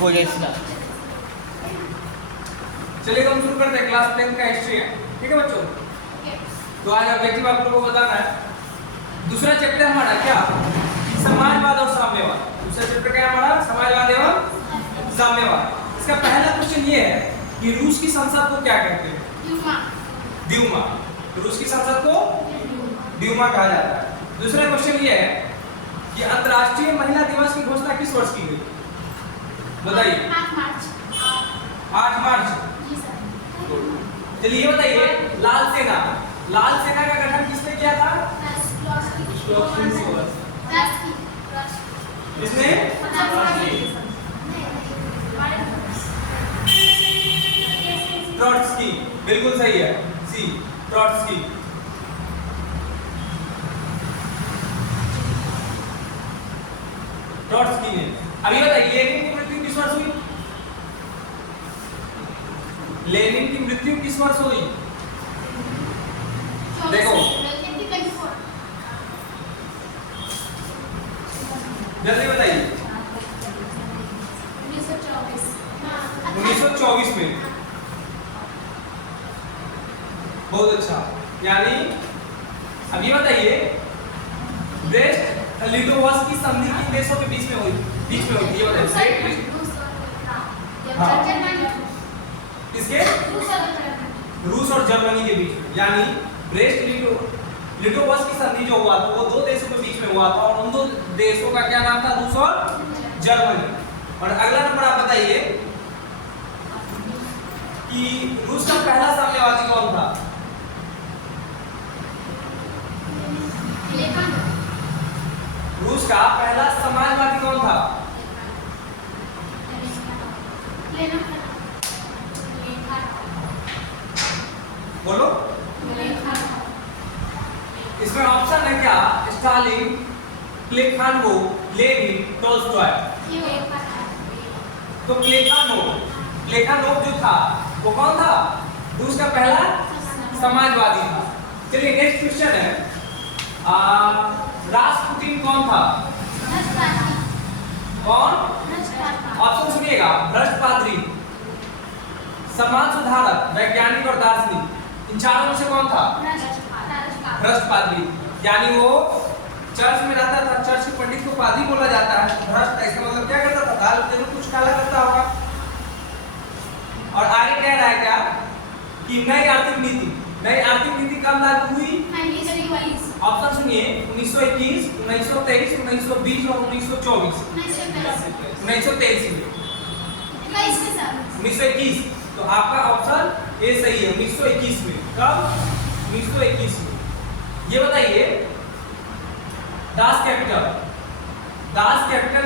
हो जाए इसका। चलिए हम शुरू करते हैं। क्लास 10 का हिस्ट्री है, ठीक है बच्चों। तो आज ऑब्जेक्टिव आप लोगों को बताना है दूसरा चैप्टर हमारा क्या, समाजवाद और साम्यवाद। दूसरा चैप्टर क्या है हमारा, समाजवाद एवं साम्यवाद। इसका पहला क्वेश्चन ये है कि रूस की संसद को क्या कहते हैं? ड्यूमा। रूस की संसद को ड्यूमा कहा जाता है। दूसरा क्वेश्चन ये है कि अंतर्राष्ट्रीय महिला दिवस की घोषणा किस वर्ष की गई? बताइए। 8 मार्च। चलिए ये बताइए, लाल सेना का गठन किसने किया था? किसने? ट्रॉट्स्की। बिल्कुल सही है, सी ट्रॉट्स्की। ट्रॉट्स्की ने। अभी बताइए लेनिन की मृत्यु किस वर्ष हुई? लेनिन की मृत्यु किस वर्ष हुई? देखो जल्दी बताइए। 1924 में। बहुत अच्छा। यानी अब ये बताइए, ब्रेस्ट लिटोवस्की संधि किन देशों के बीच में हुई? ये बताइए। किसके? रूस और जर्मनी के बीच। यानी ब्रेस्ट लिटोवस्की संधि जो हुआ था वो दो देशों के बीच में हुआ था और उन दो देशों का क्या नाम था? रूस और जर्मनी। और अगला नंबर आप बताइए कि रूस का पहला साम्यवादी कौन था? रूस का पहला समाजवादी कौन था? बोलो। इसमें ऑप्शन है क्या? Stalin, Plekhanov, Lenin, Tolstoy. तो प्लेखानोव जो था वो कौन था? रूस का पहला समाजवादी था। चलिए नेक्स्ट क्वेश्चन है, रास्पुटिन कौन था? कौन? ऑप्शन सुनिएगा। भ्रष्ट पादरी, समाज सुधारक, वैज्ञानिक और दार्शनिक। इन चारों में से कौन था? भ्रष्ट पादरी। यानी वो चर्च में रहता था, चर्च के पंडित को पादरी बोला जाता है। भ्रष्ट इसका मतलब क्या करता था? दाल जरूर कुछ काला करता होगा। और आगे कह रहा है क्या कि नई आर्थिक नीति कब लागू हुई? ऑप्शन सुनिए। 1921, 1923, 1920 और 1924। 1923 में। 1921। तो आपका ऑप्शन ए सही है, 1921 में। कब? 1921 में। ये बताइए, दास कैपिटल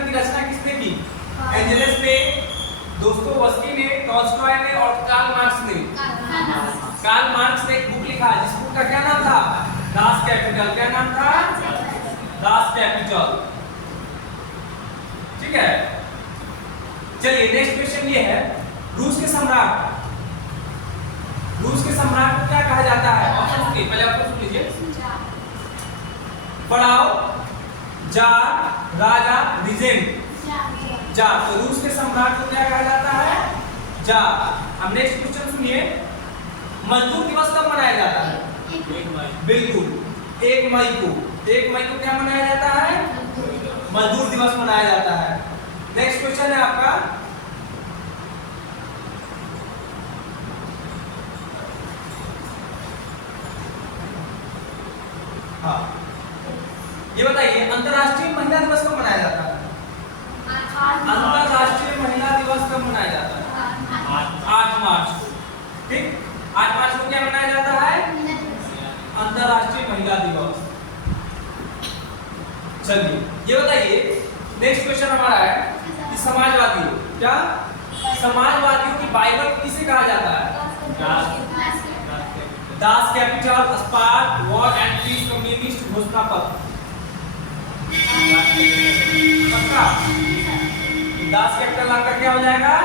की रचना किसने की? एंजेलस ने, दोस्तोयेव्स्की ने, टॉल्स्टॉय ने और कार्ल मार्क्स ने एक बुक लिखा है जिस बुक का क्या नाम था? Das Kapital. क्या नाम था? Das Kapital. ठीक है। चलिए नेक्स्ट क्वेश्चन ये है, रूस के सम्राट को क्या कहा जाता है? ऑप्शन सुनिए, पहले ऑप्शन सुन लीजिए। पढ़ाओ, जार, राजा, रीजेंट। जार। तो रूस के सम्राट को क्या कहा जाता है? जार। अब नेक्स्ट क्वेश्चन सुनिए, मजदूर दिवस कब मनाया जाता है? 1 मई। बिल्कुल 1 मई को। 1 मई को क्या मनाया जाता है? मजदूर दिवस मनाया जाता है। नेक्स्ट क्वेश्चन है आपका, हाँ ये बताइए, अंतर्राष्ट्रीय महिला दिवस कब मनाया जाता है? अंतर्राष्ट्रीय महिला दिवस कब मनाया जाता है? 8 मार्च को। ठीक, 8 मार्च को क्या मनाया जाता है? अंतर्राष्ट्रीय महिला दिवस। चलिए ये बताइए, नेक्स्ट क्वेश्चन हमारा है कि समाजवादियों की बाइबल किसे कहा जाता है? Das Kapital, Spark, War and Peace, communist घोषणा पत्र। दास कैपिटल आपका क्या हो जाएगा?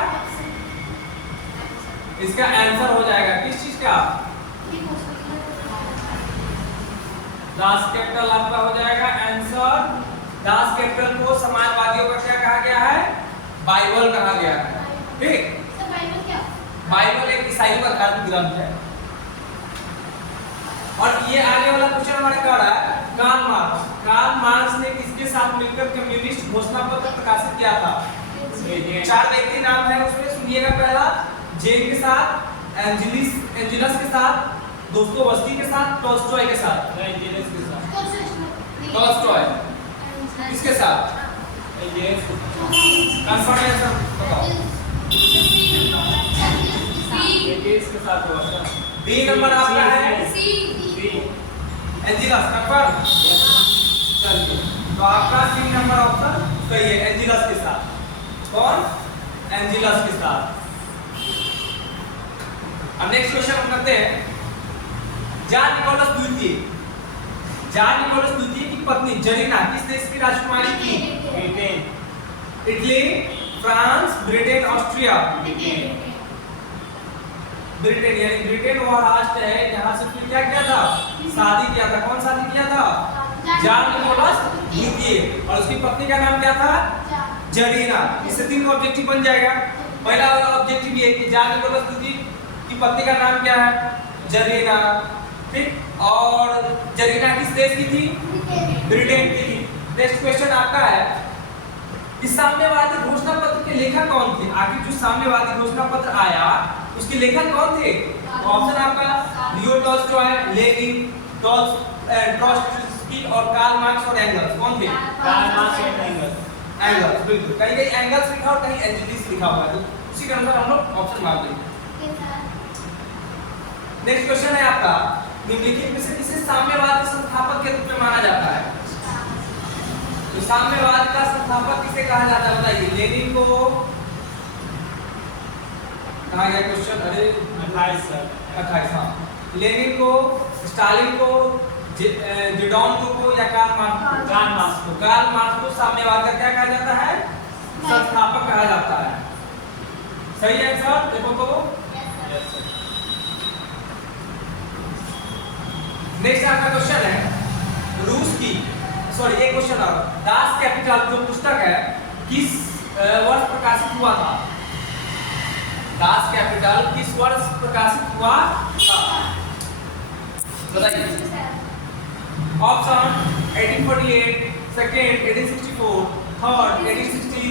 इसका आंसर हो जाएगा किस चीज का? दास कैपिटल आपका हो जाएगा आंसर। दास कैपिटल को समाजवादियों का क्या कहा गया है? बाइबल कहा गया है। ठीक, बाइबल एक ईसाइयों का धार्मिक ग्रंथ है। और ये आगे वाला क्वेश्चन हमारा कह रहा है कार्ल मार्क्स ने किसके साथ मिलकर कम्युनिस्ट घोषणा पत्र प्रकाशित किया था? 4 व्यक्ति नाम है उसमें, सुनिएगा। पहला जेन के साथ, एंजिलस के साथ, दोस्तोवस्की के साथ, टॉल्स्टॉय के साथ। एंजिलस के साथ। टॉल्स्टॉय किसके साथ? कंफर्मेशन बताओ। एंजिलस के साथ हुआ। बी नंबर आपका है एंजिलस, कंफर्म। चलिए, तो आपका 3 नंबर ऑप्शन सही है, एंजिलस के साथ। कौन? एंजिलस के साथ। अब नेक्स्ट क्वेश्चन हम करते हैं। जान निकोलस द्वितीय की पत्नी जरीना किस देश की राजकुमारी थी? Italy, France, Britain, Austria. Britain, यानी ब्रिटेन वह राष्ट्र है जहां से फिर क्या किया था? शादी किया था। कौन शादी किया था? जान निकोलस द्वितीय। और उसकी पत्नी का नाम क्या था? जरीना। इससे 3 ऑब्जेक्टिव बन जाएगा। पहला वाला ऑब्जेक्टिव ये कि जान निकोलस द्वितीय की पत्नी का नाम क्या है? जरीना। ठीक, और जरीना किस देश की थी? ब्रिटेन की थी। नेक्स्ट क्वेश्चन आपका है कि साम्यवादी घोषणा पत्र के लेखक कौन थे? आखिर जो साम्यवादी घोषणा पत्र आया उसके लेखक कौन थे? ऑप्शन आपका लियो टॉल्स्टॉय, लेनिन, ट्रॉट्स्की और कार्ल मार्क्स और एंगल्स। कौन थे? कार्ल मार्क्स और एंगल्स। एंगल्स, बिल्कुल। कहीं एंगल्स लिखा और कहीं एंजिलिस लिखा हुआ है, तो उसी के अनुसार हम लोग ऑप्शन मार देंगे। नेक्स्ट क्वेश्चन है आपका, निम्नलिखित में से किसे साम्यवाद के संस्थापक के रूप में माना जाता है? तो साम्यवाद का संस्थापक किसे कहा जाता है बताइए? लेनिन को कहा गया क्वेश्चन, अरे 28। हाँ, लेनिन को, स्टालिन को, जिडॉन को या कार्ल मार्क्स को? कार्ल मार्क्स को साम्यवाद का क्या कहा जाता है? संस्थापक कहा जाता है। सही है आंसर, देखो तो। नेक्स्ट आपका क्वेश्चन है रूस की, सॉरी एक क्वेश्चन और, दास कैपिटल जो पुस्तक है किस वर्ष प्रकाशित हुआ था? दास कैपिटल किस वर्ष प्रकाशित हुआ था? बताइए। ऑप्शन 1848, सेकंड 1864, थर्ड 1860,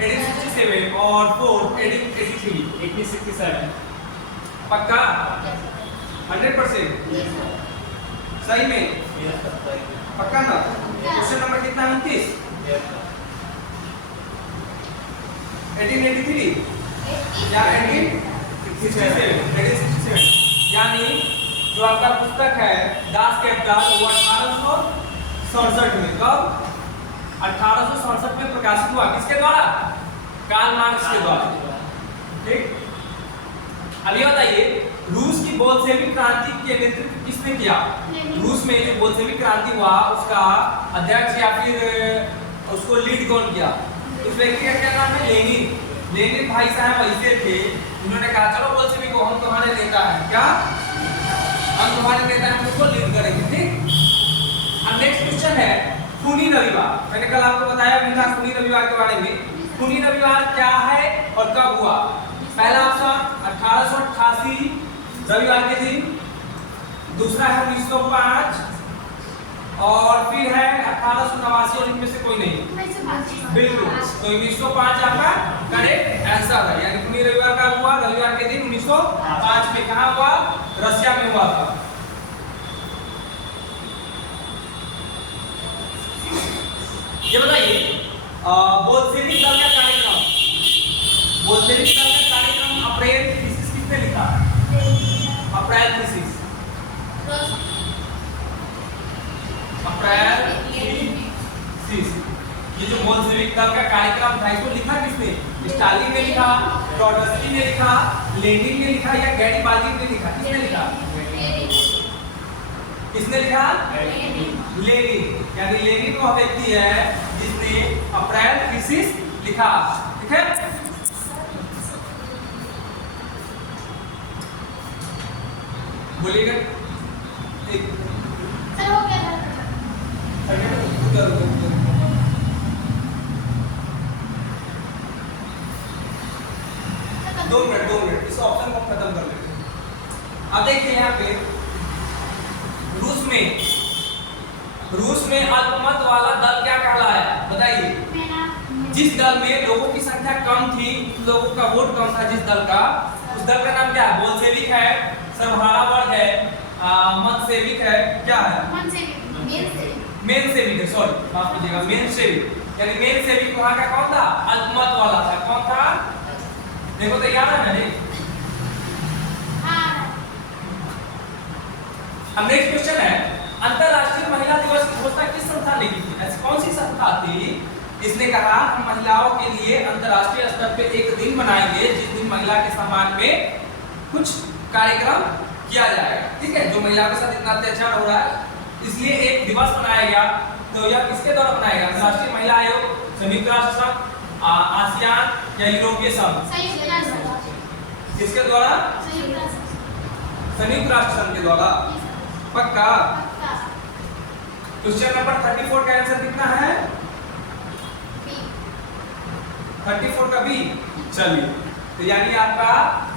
1867 और फोर्थ 1883। 1867। पक्का? 100% सही में? पक्का ना? क्वेश्चन नंबर कितना? 29। 1883 या 1867? यानी जो आपका पुस्तक है दास कैपिटल वो 1867 में, कब? 1867 में प्रकाशित हुआ। किसके द्वारा? कार्ल मार्क्स के द्वारा। ठीक, अभी बताइए रूस की बोल्शेविक क्रांति के नेतृत्व किसने किया? रूस में जो बोल्शेविक क्रांति हुआ उसका अध्यक्ष या फिर उसको लीड कौन किया? उस व्यक्ति का क्या नाम है? लेनिन। लेनिन भाई साहब ऐसे थे, उन्होंने कहा चलो बोल्शेविक को हम तुम्हारे नेता हैं, क्या हम तुम्हारे नेता हैं, उसको लीड करेंगे। ठीक, अब नेक्स्ट क्वेश्चन है खूनी रविवार। मैंने कल आपको बताया भी था खूनी रविवार के बारे में। खूनी रविवार क्या है और कब हुआ? पहला ऑप्शन 1888 रविवार के दिन, दूसरा है 1905 और फिर है 1889 और इनमें से कोई नहीं। बिल्कुल, तो 1905 आपका करेक्ट आंसर है। यानी खूनी रविवार का हुआ रविवार के दिन 1905 में। कहाँ हुआ? रशिया में हुआ था। ये बताइए बोल्शेविक दल का कार्यक्रम, बोल्शेविक दल का कार्यक्रम अप्रैल थीसिस किसने लिखा? April thesis, April thesis. ये जो बोल्शेविक दल का कार्यक्रम था इसको लिखा किसने? स्टालिन ने लिखा, ट्रॉट्स्की ने लिखा, लेनिन ने लिखा या गैरिबाल्दी ने लिखा? किसने लिखा? किसने लिखा? लेनिन। यानी लेनिन वो व्यक्ति है जिसने अप्रैल थीसिस लिखा। ठीक है, बोलिएगा। सर हो गया 2 मिनट इस ऑप्शन को खत्म कर लेते हैं। अब देखिए यहाँ पे रूस में अल्पमत वाला दल क्या कहलाया, बताइए। जिस दल में लोगों की संख्या कम थी, लोगों का वोट कम था, जिस दल का, उस दल का नाम क्या है? बोल्शेविक है, सर्वहारा वर्ग है, मनसेविक है, क्या है? मेनसेविक है, सॉरी माफ कीजिएगा, मेनसेविक। यानी मेनसेविक वहां का कौन था? अल्पमत वाला था। कौन था? देखो तो याद है ना? अब नेक्स्ट क्वेश्चन है, अंतरराष्ट्रीय महिला दिवस की घोषणा किस संस्था ने की थी? ऐसी कौन सी संस्था थी इसने कहा हम महिलाओं के लिए अंतरराष्ट्रीय स्तर पे एक दिन मनाएंगे जिस दिन महिला के सम्मान में कुछ कार्यक्रम किया जाएगा, ठीक है? जो महिलाओं के साथ इतना अत्याचार हो रहा है, इसलिए एक दिवस मनाया गया। तो यह किसके द्वारा बनाया गया? अंतरराष्ट्रीय महिला आयोग, संयुक्त राष्ट्र संघ, आसियान या यूरोपीय संघ? किसके द्वारा? संयुक्त राष्ट्र संघ के द्वारा। पक्का? क्वेश्चन नंबर 34 का आंसर कितना है? 34 का बी। चलिए, तो यानी आपका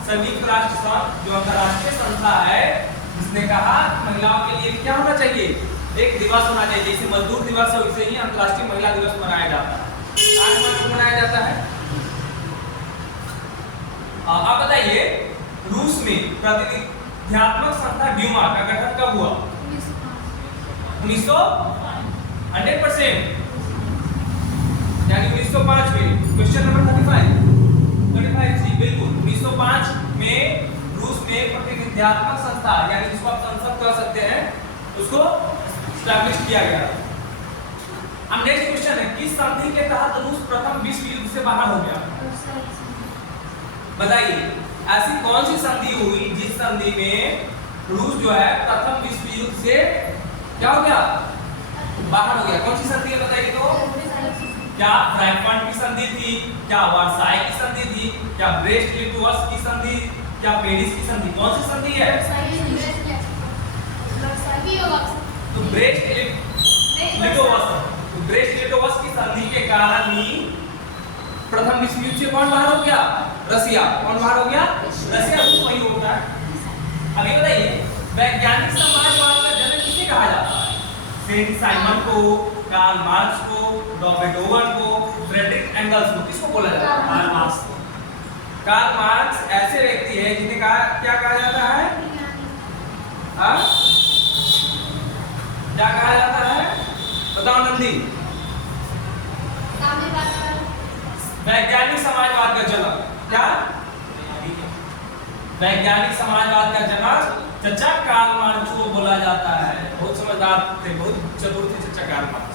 संयुक्त राष्ट्र संघ जो अंतरराष्ट्रीय संस्था है, जिसने कहा महिलाओं के लिए क्या होना चाहिए? एक दिवस होना चाहिए। जैसे मजदूर दिवस है वैसे ही अंतरराष्ट्रीय महिला दिवस मनाया जाता है। आज मनाया जाता है। अब बताइए, रूस में प्रतिनिधित्वात्मक संस्था ड्यूमा का गठन कब हुआ? 100% यानी 1905 में। क्वेश्चन नंबर 35 जी, बिल्कुल 1905 में रूस में प्रतिनिधित्वात्मक संस्था, यानी जिसको आप संसद कह सकते हैं, उसको एस्टैब्लिश किया गया। अब नेक्स्ट क्वेश्चन है, किस संधि के तहत रूस प्रथम विश्व युद्ध से बाहर हो गया? बताइए, ऐसी कौन सी संधि हुई जिस संधि में रूस जो है प्रथम विश्व युद्ध से क्या हो गया? बाहर हो गया। कौन सी संधि है बताइए तो? क्या फ्रैंकफर्ट की संधि थी? क्या वर्साई की संधि थी? क्या ब्रेस्ट लिटोवस्क की संधि? क्या पेरिस की संधि? कौन सी संधि है? तो ब्रेस्ट लिटोवस्क की संधि के कारण ही प्रथम विश्व युद्ध से कौन बाहर हो गया? रसिया। कौन बाहर हो गया? रसिया। रूस वही होता है। अभी बताइए, वैज्ञानिक समाजवाद का जनक किसे कहा जाता है? सेंट साइमन को, कार्ल मार्क्स को, रॉबर्ट ओवन को, फ्रेडरिक एंगल्स को? किसको बोला जाता है? कार्ल मार्क्स को। कार्ल मार्क्स ऐसे व्यक्ति है जिन्हें कहा क्या कहा जाता है? हाँ, क्या कहा जाता है? बताओ नंदी। वैज्ञानिक समाजवाद का जनक। क्या? वैज्ञानिक समाजवाद का जनक चचा कार्ल मार्क्स को बोला जाता है। बहुत समझदार थे, बहुत चतुर थे चचा कार्ल मार्क्स।